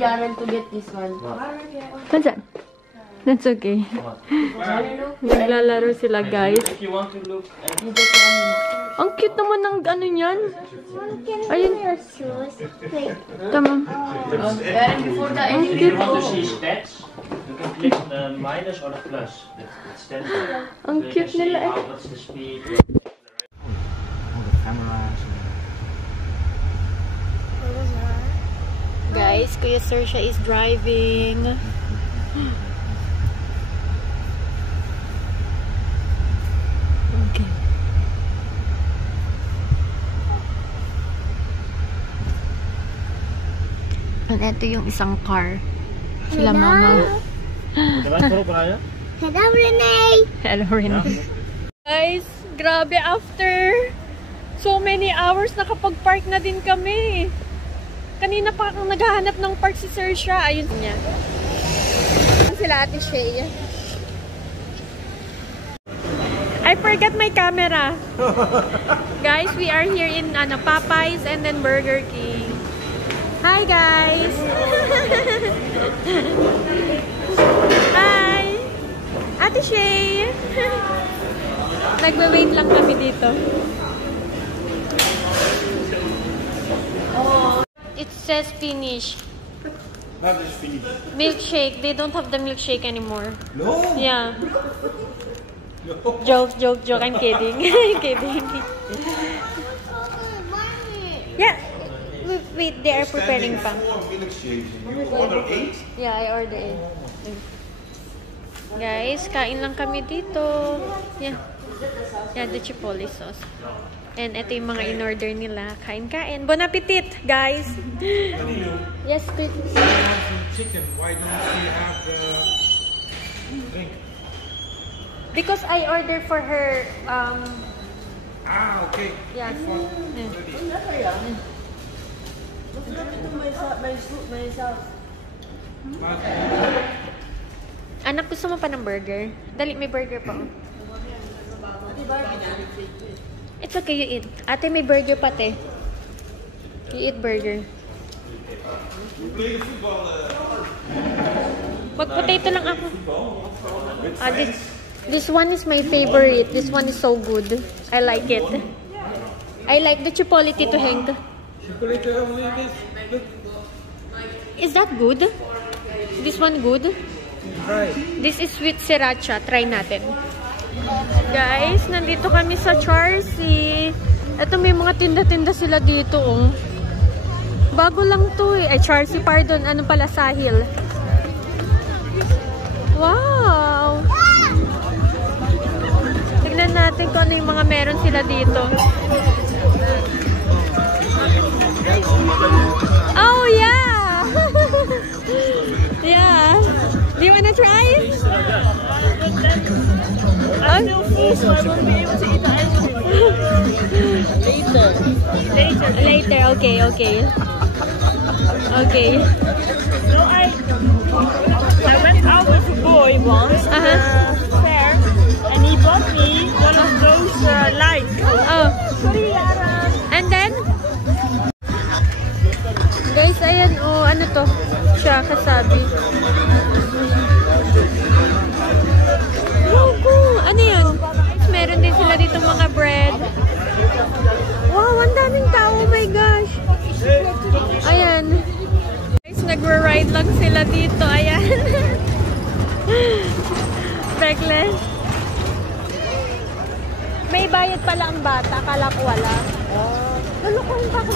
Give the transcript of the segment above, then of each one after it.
Yaren to get this one. What's that? That's okay. Naglalaro sila, guys. If you want to look at Ang cute naman ng ano niyan. Ayun. Tama. Yaren, before the Ang ending, if you cute. want to see stats, you can click the minus or the plus. It's standard. Ang So you can cute see nila eh. what's the speed. All the cameras. Guys, Kuya Saoirse is driving. Okay. And ito yung isang car. Sila mama. Hello, Renee! Hello, Renee. Guys, grabe, after so many hours nakapag-park na din kami. Kanina pa akong naghahanap ng park si Saoirse. Ayun niya. Sila Ate Shay. I forgot my camera. Guys, we are here in Popeyes and then Burger King. Hi, guys! Hi! Ate Shay! Nagwe-wait lang kami dito. It says finish. That is finished. Milkshake. They don't have the milkshake anymore. No. Yeah. No. Joke. I'm kidding. Kidding. Yeah. Wait, they are preparing pa. 4 milkshakes. You order 8? Yeah, I ordered 8. Guys, kain lang kami dito. Yeah. Yeah, the chipotle sauce. And ito yung mga in-order nila. Kain-kain. Bon appetit, guys! Yes, good. Chicken. Why don't we have the drink? Because I ordered for her, Okay. yeah. Anak, gusto mo pa ng burger? Dali, may burger pa. Oh. It's okay, you eat. Ate, may burger pa, te. You eat burger. Mag-potato lang ako. This one is my favorite. This one is so good. I like it. I like the chipotle to hang. Is that good? This one good? Try. This is sweet sriracha. Try natin. Guys, nandito kami sa Charcy. Ito, may mga tinda-tinda sila dito, oh. Bago lang to eh. Ay, Charcy, pardon. Ano pala, Sahil. Wow! Tignan natin kung ano yung mga meron sila dito. Oh, yeah! Yeah. Do you wanna try? I'm still full, so I won't be able to eat the ice cream. Later, okay. No, I went out with a boy once at the fair, and he bought me one of those lights. Oh. Sorry, Yara. And then? Guys, ayan, oh, ano to? Siya, kasabi. Wow, cool. Ano yun? Meron din sila dito mga bread. Wow, ang daming tao. Oh my gosh. Ayan. Guys, nagre-ride lang sila dito. Ayan. Reckless. May bayad pala ang bata. Akala ko wala. Lulukuhin pa ko.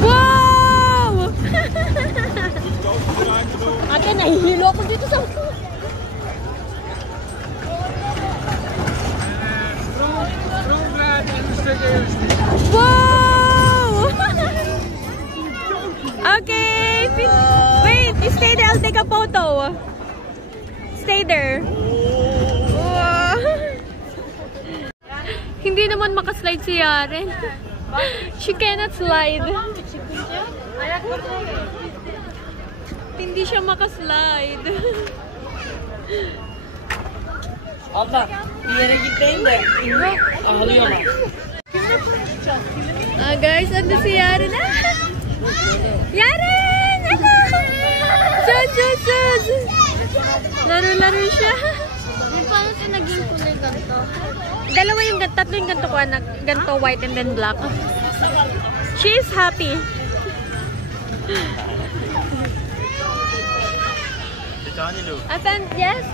Wow! Ate, nahihilo ako dito sa... Wow! Okay! Wait, you stay there. I'll take a photo. Stay there. Wow! Hindi naman makaslide si Yaren. She cannot slide. hindi siya makaslide. Abla, bir yere gitmeyin de ağlıyorlar. Guys, ando si Yaren. Yaren! Sus! Laro-laro siya. Paano siya naging kulay ganito? Dalawa yung tatlo yung ganito ko, anak. Ganito, white and then black. She is happy. Yes?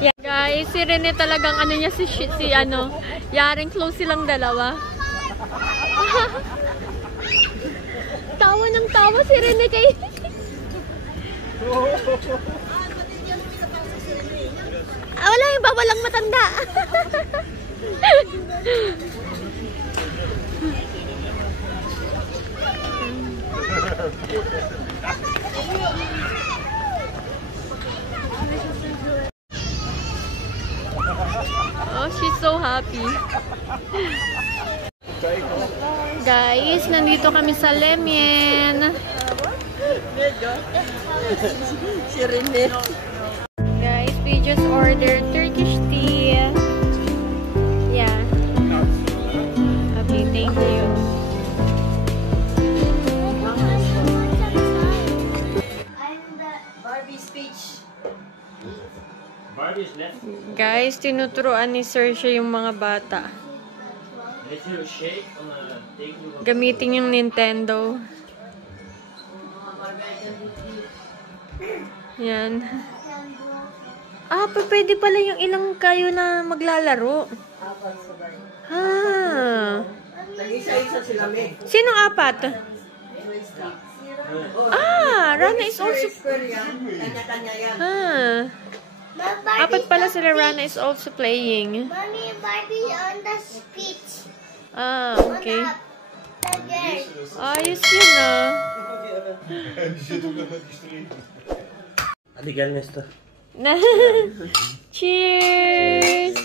Yeah. Guys, si Rene talagang ano niya, si Yaren, close silang dalawa. Tawa ng tawa si Rene kay... wala yung babalang matanda. Oh, she's so happy. Guys, nandito kami sa Lemien. Si Rene. Guys, we just ordered Turkish tea. Yeah. Okay, thank you. Barbie speech. Barbie is left. Guys, tinuturuan ni Sir siya yung mga bata. If you shake on a table. Gamitin yung Nintendo. Yan. Pwede pala yung ilang kayo na maglalaro. Nag-isa-isa sila, me. Sinong apat? Rana is also... Kanya-kanya yan. Apat pala sila. Rana is also playing. Mommy, Barbie on the speech. Okay. Again. Ayos yun Hadi gel Nesta. Cheers!